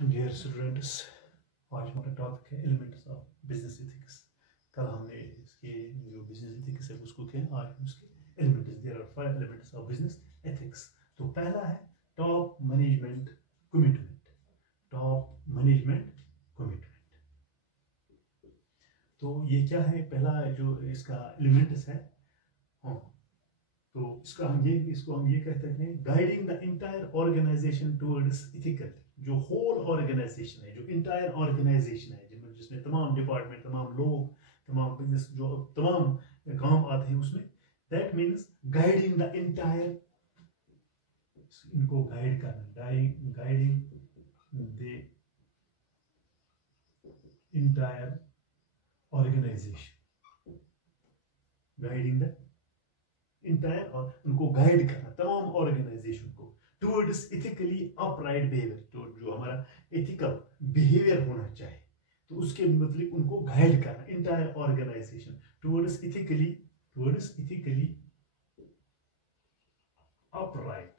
Dear students, आज हमारा topic है एलिमेंट्स ऑफ बिजनेस एथिक्स। कल हमने इसके जो बिजनेस एथिक्स है उसको किया, आज हम उसके elements, there are 5 elements of business ethics. तो पहला है top management commitment. Top management commitment, तो ये क्या है? पहला जो इसका एलिमेंट्स है, हाँ, तो इसको हम ये कहते हैं guiding the entire organisation towards ethical. जो होल ऑर्गेनाइजेशन है, जो इंटायर ऑर्गेनाइजेशन है, जिसमें तमाम डिपार्टमेंट, तमाम लोग, तमाम बिजनेस, जो तमाम काम आते हैं उसमें, that means guiding the entire, इनको गाइड करना, guiding the entire organization, guiding the entire, और उनको गाइड करना तमाम ऑर्गेनाइजेशन को टुवर्ड्स इथिकली अपराइट बिहेवियर। तो जो हमारा एथिकल बिहेवियर होना चाहिए, तो उसके मतलब उनको गाइड करना, entire organisation towards ethically upright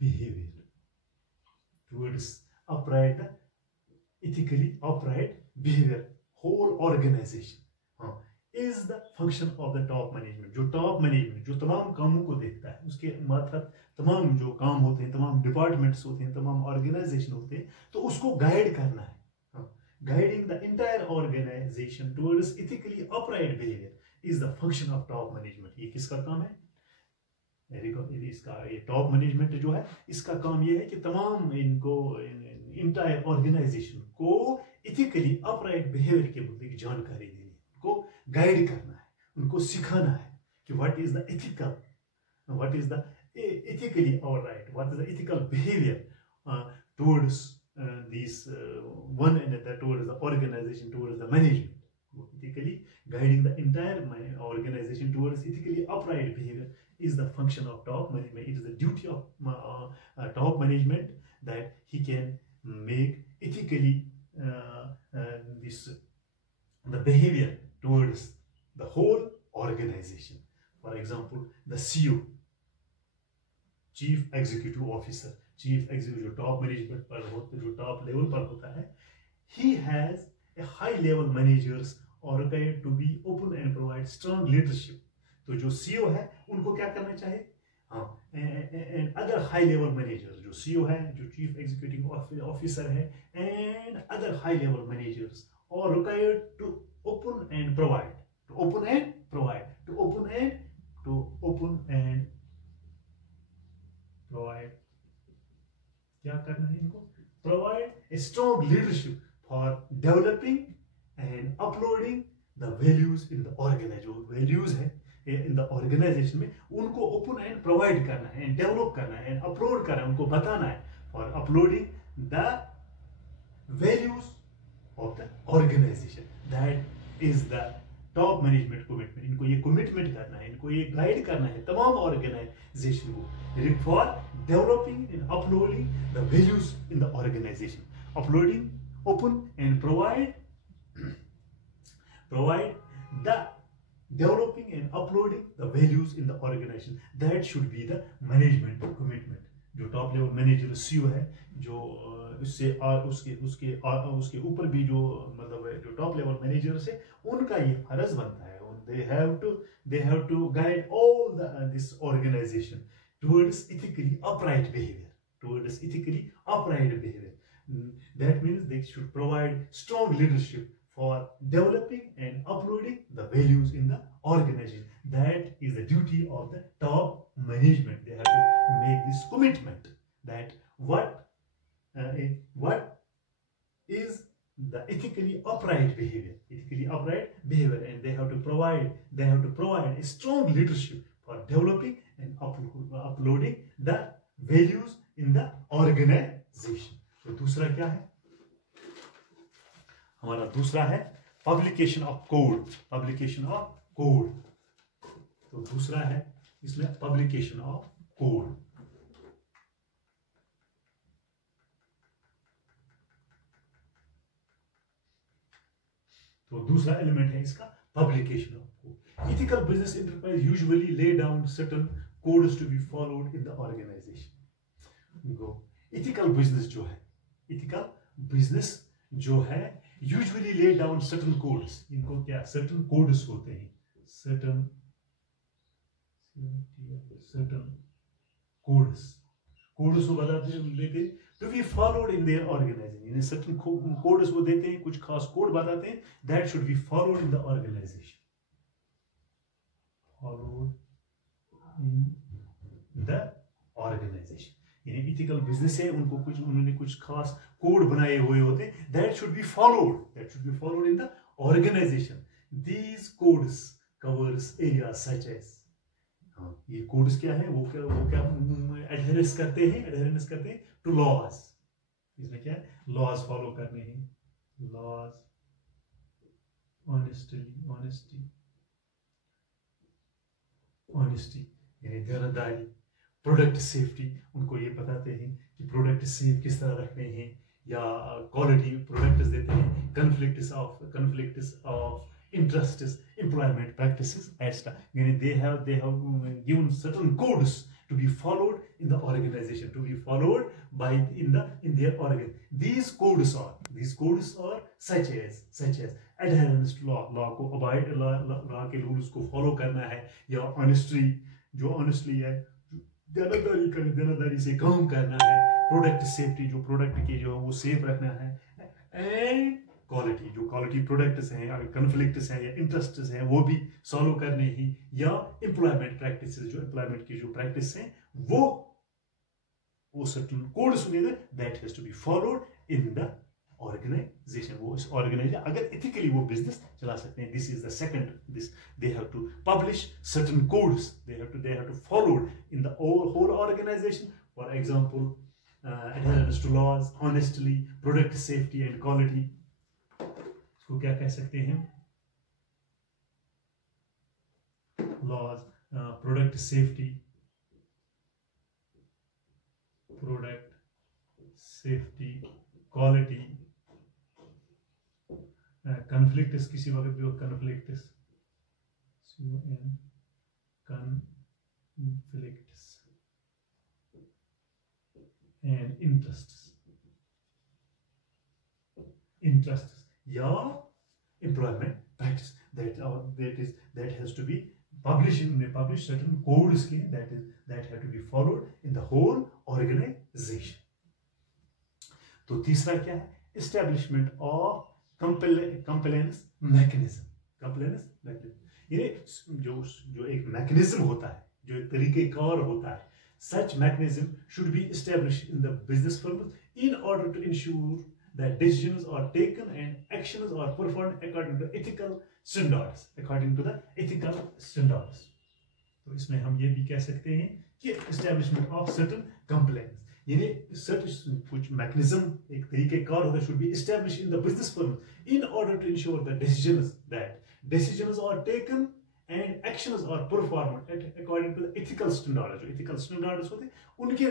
behaviour, towards upright ethically upright behaviour, whole organisation is the function of the top management. जो टॉप मैनेजमेंट जो तमाम कामों को देखता है, उसके मार्फत तमाम जो काम होते हैं, तमाम डिपार्टमेंट्स होते हैं, तमाम ऑर्गेनाइजेशन होते हैं, तो उसको गाइड करना है। Guiding the entire organisation towards ethically upright behaviour is the function of top management. ये किसका काम है? इसका ये टॉप मैनेजमेंट जो है, इसका काम ये है कि तमाम इनको इंटायर ऑर्गेनाइजेशन को इथिकली अपराइट बिहेवियर के मुताबिक जानकारी देनी, उनको गाइड करना है, उनको सिखाना है कि what is the ethical, what is the ethically alright, what is the ethical behavior towards these one another, towards the organization, towards the management. Ethically guiding the entire organization towards ethically upright behavior is the function of top management. It is the duty of top management that he can make ethically the behavior towards the whole organization. For example, the CEO, chief executive officer, chief executive जो top management पर होता है, जो top level पर होता है, ही has a high level managers are to be open and provide strong leadership. तो जो सीईओ है उनको क्या करना चाहिए? हाँ, and other high level managers, जो सीईओ है, जो चीफ एग्जीक्यूटिव ऑफिसर है, and other high level managers are required to open and provide, to open and provide, to open and provide, क्या करना है इनको? Provide a strong leadership for developing and uploading the values in the organisation. जो values है in the organisation में, उनको open and provide करना है, एंड डेवलप करना है, एंड अपलोड करना है, उनको बताना है, for uploading the values of the organisation. That is the top management commitment. इनको ये कमिटमेंट करना है, इनको ये गाइड करना है तमाम ऑर्गेनाइजेशन को, for developing and uploading the values in the organisation, uploading open and provide the developing and uploading the values in the organization. That should be the management commitment. जो top level manager CEO है, जो उससे उसके ऊपर भी जो मतलब जो टॉप लेवल मैनेजर्स है, उनका ये फर्ज बनता है, they have to guide all this organization towards ethically upright behavior. That means they should provide strong leadership for developing and uploading the values in the organization. That is the duty of the top management. They have to make this commitment that what is the ethically upright behavior, and they have to provide a strong leadership for developing and uploading the values in the organization. तो दूसरा क्या है हमारा? दूसरा है publication of code. तो दूसरा है इसमें पब्लिकेशन ऑफ कोड। तो दूसरा एलिमेंट है इसका publication of code. Ethical business enterprise usually lay down certain codes to be followed in the organization. Go. Ethical business जो है, इथिकल बिजनेस जो है usually lay down certain codes, इनको क्या सर्टन कोड्स होते हैं, सर्टन कोड्स, कोड्स वो बताते देते to be followed in their organisation, यानी सर्टन कोड्स वो देते हैं, कुछ खास कोड बताते हैं that should be followed in the organisation, followed in the organisation. यानी इथिकल बिजनेस है, उनको कुछ उन्होंने कुछ खास कोड बनाए हुए होते हैं that should be followed in the organisation. These codes covers area such as, ये कोड्स क्या है, वो क्या एडहेरेंस करते हैं टू लॉज, इसमें क्या है, लॉज फॉलो करने हैं, लॉज, ऑनेस्टी यानी ईमानदारी, प्रोडक्ट सेफ्टी, उनको ये बताते हैं कि प्रोडक्ट सेफ किस तरह रखने हैं, या क्वालिटी प्रोडक्ट्स देते हैं, conflicts of interests, employment practices, etc. They have given certain codes to be followed in the organization, to be followed by in their organ. These codes are such as adherence to law को abide law के rules को follow करना है, या honestly है, देनादारी से काम करना है, प्रोडक्ट सेफ्टी जो प्रोडक्ट की जो वो सेफ रखना है, एंड क्वालिटी जो क्वालिटी प्रोडक्ट्स हैं, अगर कन्फ्लिक्ट्स हैं या इंटरेस्ट्स हैं वो भी सॉल्व करने ही, या एम्प्लॉयमेंट प्रैक्टिसेस जो एम्प्लॉयमेंट की जो प्रैक्टिस हैं वो सर्टेन कोड सुनेगा that has to be followed in the organisation. वो इस ऑर्गेनाइजेशन अगर इथिकली वो बिजनेस चला सकते हैं, this is the second, this they have to publish certain codes, they have to followed in the whole organisation, for example adherence to laws, honestly, product safety and quality, इसको क्या कह सकते हैं, laws, product safety, quality, conflicts, किसी वक्त भी हो conflicts, conflicts and interests, या employment practice that has to be published certain codes that have to be followed in the whole organization. तो तीसरा क्या है, establishment of compliance mechanism, ये जो एक मैकेनिज्म होता है, जो एक तरीक़ेकार होता है, such mechanism should be established in the business firms in order to ensure that decisions are taken and actions are performed according to ethical standards. तो इसमें हम ये भी कह सकते हैं कि establishment of certain compliance, यानी कुछ mechanism एक तरीक़ेकार होता है should be established in the business firms in order to ensure that decisions are taken and actions are performed according to the ethical standards. जो ethical standards होते हैं उनके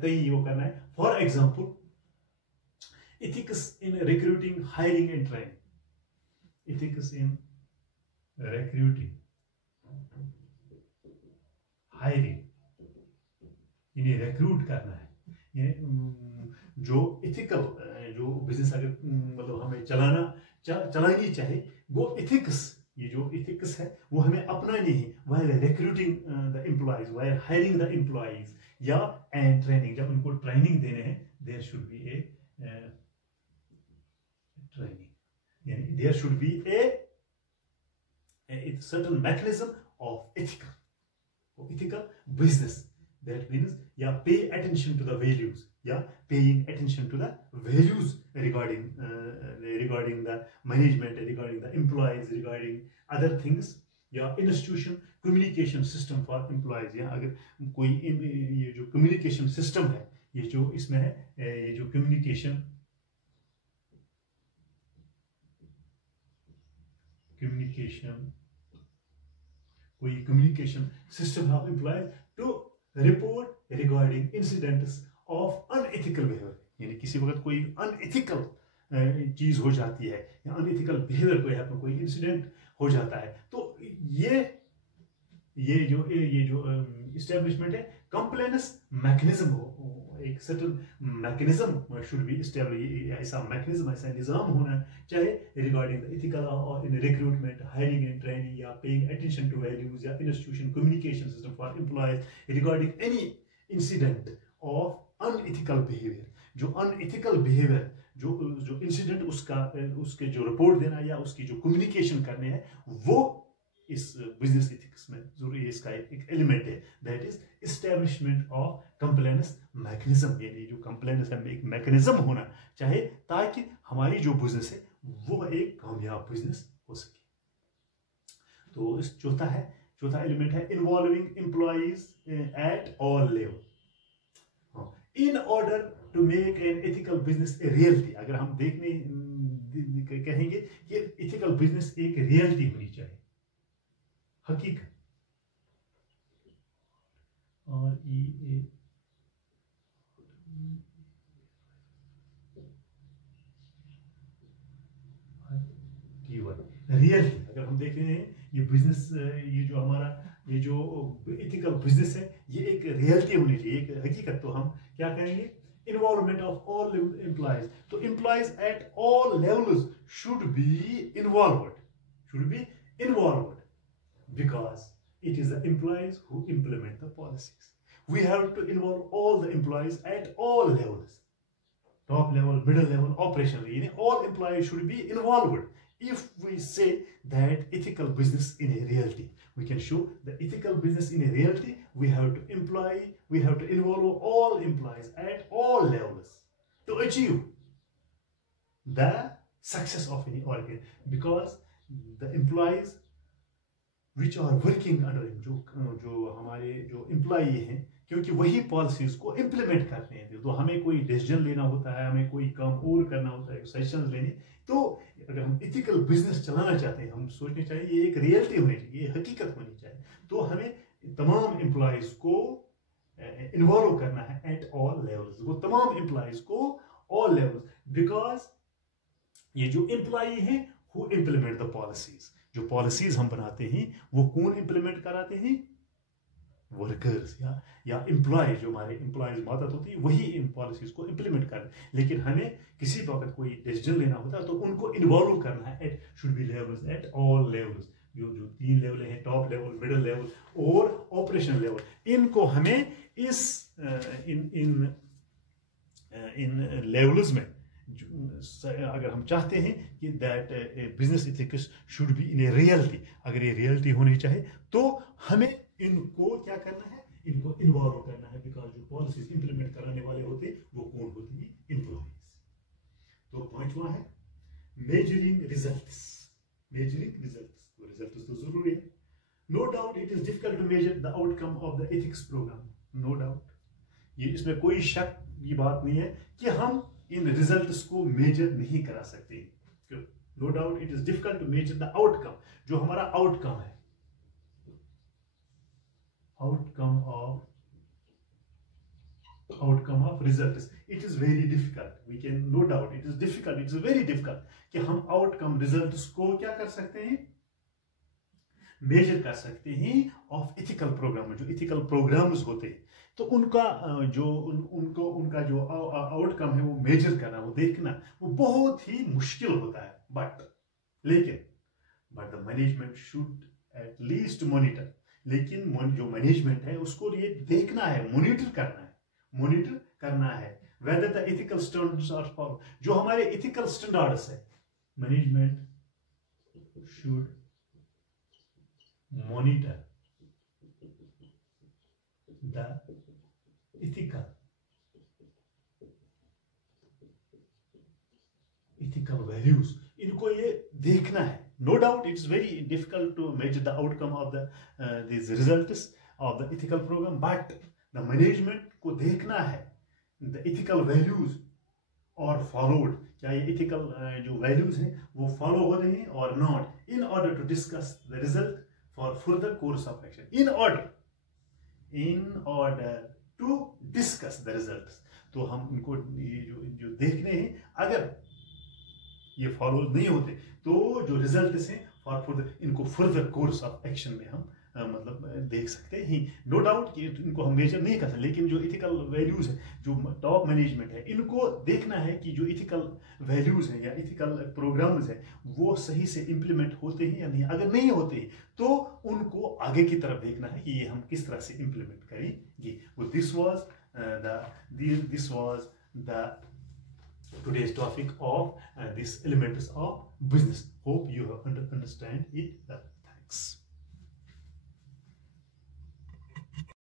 तय वो करना है. For example, ethics in recruiting, hiring and training. Ethics in recruiting, hiring, इन्हें recruit करना है. ये जो ethical जो business अगर मतलब हमें चलानी चाहे वो ethics, ये जो ethics है वो हमें अपनानी है while recruiting the employees, while hiring the employees, या and training, जब उनको training देने हैं there should be a training, यानी there should be a certain mechanism of ethical business. That means pay attention to the values, paying attention to the values regarding the management, regarding the employees, regarding other things, institution communication system for employees. अगर कोई ये जो communication system है, ये जो इसमें है ये जो communication कोई communication system of employees to report regarding incidents of unethical behavior, यानी किसी वक्त कोई unethical चीज हो जाती है या unethical behavior कोई है, कोई इंसिडेंट हो जाता है, तो ये जो establishment है compliance mechanism एक certain mechanism should be establish, ऐसा मैकेनिज्म, ऐसा निज़ाम होना चाहे रिगार्डिंग द इथिकल और इन रिक्रूटमेंट, हायरिंग एंड ट्रेनिंग, या पेइंग अटेंशन टू वैल्यूज, या institution communication system for employees regarding any incident of unethical behaviour. जो अनइथिकल बिहेवियर, जो इंसिडेंट उसके जो रिपोर्ट देना या उसकी जो कम्युनिकेशन करने हैं, वो इस बिजनेस इथिक्स में जरूरी, इसका एक एलिमेंट है, that is establishment of compliance mechanism. यानी जो कंप्लेनेंस है एक मैकेनिज्म होना चाहिए ताकि हमारी जो बिजनेस है वो एक कामयाब बिजनेस हो सके। तो इस चौथा एलिमेंट है involving employees at all level. In order to make an ethical business a reality, अगर हम कहेंगे कि एथिकल बिजनेस एक रियलिटी होनी चाहिए, हकीकत, और रियलिटी, अगर हम देख रहे हैं ये बिजनेस, ये जो एथिकल बिजनेस है ये एक रियलिटी होनी चाहिए, एक हकीकत। तो हम क्या करेंगे, इन्वॉल्वमेंट ऑफ ऑल एम्प्लॉयज। तो employees eight all levels should be involved because it is the employees who implement the policies. We have to involve all the employees at all levels, top level, middle level, operationally. All employees should be involved. If we say that ethical business in a reality, we can show the ethical business in a reality. We have to involve all employees at all levels to achieve the success of any organ, because the employees which are working under him, जो हमारे जो employee हैं, क्योंकि वही policies को implement करते हैं। तो हमें कोई डिसीजन लेना होता है, हमें कोई काम और करना होता है, सजेशंस लेने, तो अगर हम एथिकल बिजनेस चलाना चाहते हैं, हम सोचने चाहिए ये एक रियलिटी होनी चाहिए, ये हकीकत होनी चाहिए। तो हमें तमाम एम्प्लॉयज को इन्वॉल्व करना है एट ऑल लेवल्स, वो तमाम एम्प्लॉयज को ऑल लेवल्स, बिकॉज ये जो एम्प्लॉई हैं हु इम्प्लीमेंट द पॉलिसीज, जो पॉलिसीज हम बनाते हैं वो कौन इंप्लीमेंट कराते हैं, वर्कर्स या एम्प्लॉय, जो हमारे एम्प्लॉयज मदद होती है वही इन पॉलिसीज को इंप्लीमेंट कर। लेकिन हमें किसी वक्त कोई डिसीजन लेना होता है तो उनको इन्वॉल्व करना है, at should be levels, at all levels. जो 3 लेवल हैं, टॉप लेवल, मिडिल लेवल और ऑपरेशन लेवल, इनको हमें इन लेवल्स में, अगर हम चाहते हैं कि that business ethics should be in A reality, अगर ये रियलिटी होनी चाहिए तो हमें इनको क्या करना है, इनको इन्वॉल्व करना है, बिकॉज जो पॉलिसीज इंप्लीमेंट कराने वाले होते हैं वो कौन होते हैं, एम्प्लॉइज। तो 5वां है मेजरिंग रिजल्ट्स। तो रिजल्ट्स तो जरूरी है। No doubt it is difficult to measure the outcome of the ethics programme, no doubt, ये इसमें कोई शक की बात नहीं है कि हम इन रिजल्ट्स को मेजर नहीं करा सकते। No doubt it is difficult to measure the outcome, जो हमारा आउटकम है, outcome of results, it is very difficult. We can, no doubt it is difficult, it is very difficult कि हम आउटकम रिजल्ट्स को क्या कर सकते हैं, मेजर कर सकते हैं ऑफ एथिकल प्रोग्राम। जो एथिकल प्रोग्राम्स होते हैं तो उनका उनका जो आउटकम है वो मेजर करना, वो देखना, वो बहुत ही मुश्किल होता है। But the management should at least monitor, लेकिन जो मैनेजमेंट है उसको ये देखना है, मॉनिटर करना है whether the ethical standards are followed, जो हमारे ethical standards है, management should monitor the ethical values, इनको ये देखना है। No doubt it's very difficult to measure the outcome of these results of the ethical program, but the management को देखना है the ethical values are followed, क्या ये ethical जो values हैं वो follow हो रहे हैं और not, in order to discuss the result for further course of action, in order to discuss the results। तो हम इनको जो देखने हैं, अगर ये फॉलो नहीं होते तो जो रिजल्ट्स हैं फॉर फर्दर, इनको फर्दर कोर्स ऑफ एक्शन में हम मतलब देख सकते हैं। नो डाउट कि इनको हम मेजर नहीं कर सकते, लेकिन जो इथिकल वैल्यूज है, जो टॉप मैनेजमेंट है, इनको देखना है कि जो इथिकल वैल्यूज हैं या इथिकल प्रोग्राम्स हैं वो सही से इम्प्लीमेंट होते हैं या नहीं। अगर नहीं होते तो उनको आगे की तरफ देखना है कि ये हम किस तरह से इम्प्लीमेंट करेंगे। This was the today's topic of this elements of business. Hope you have understand it. Thanks.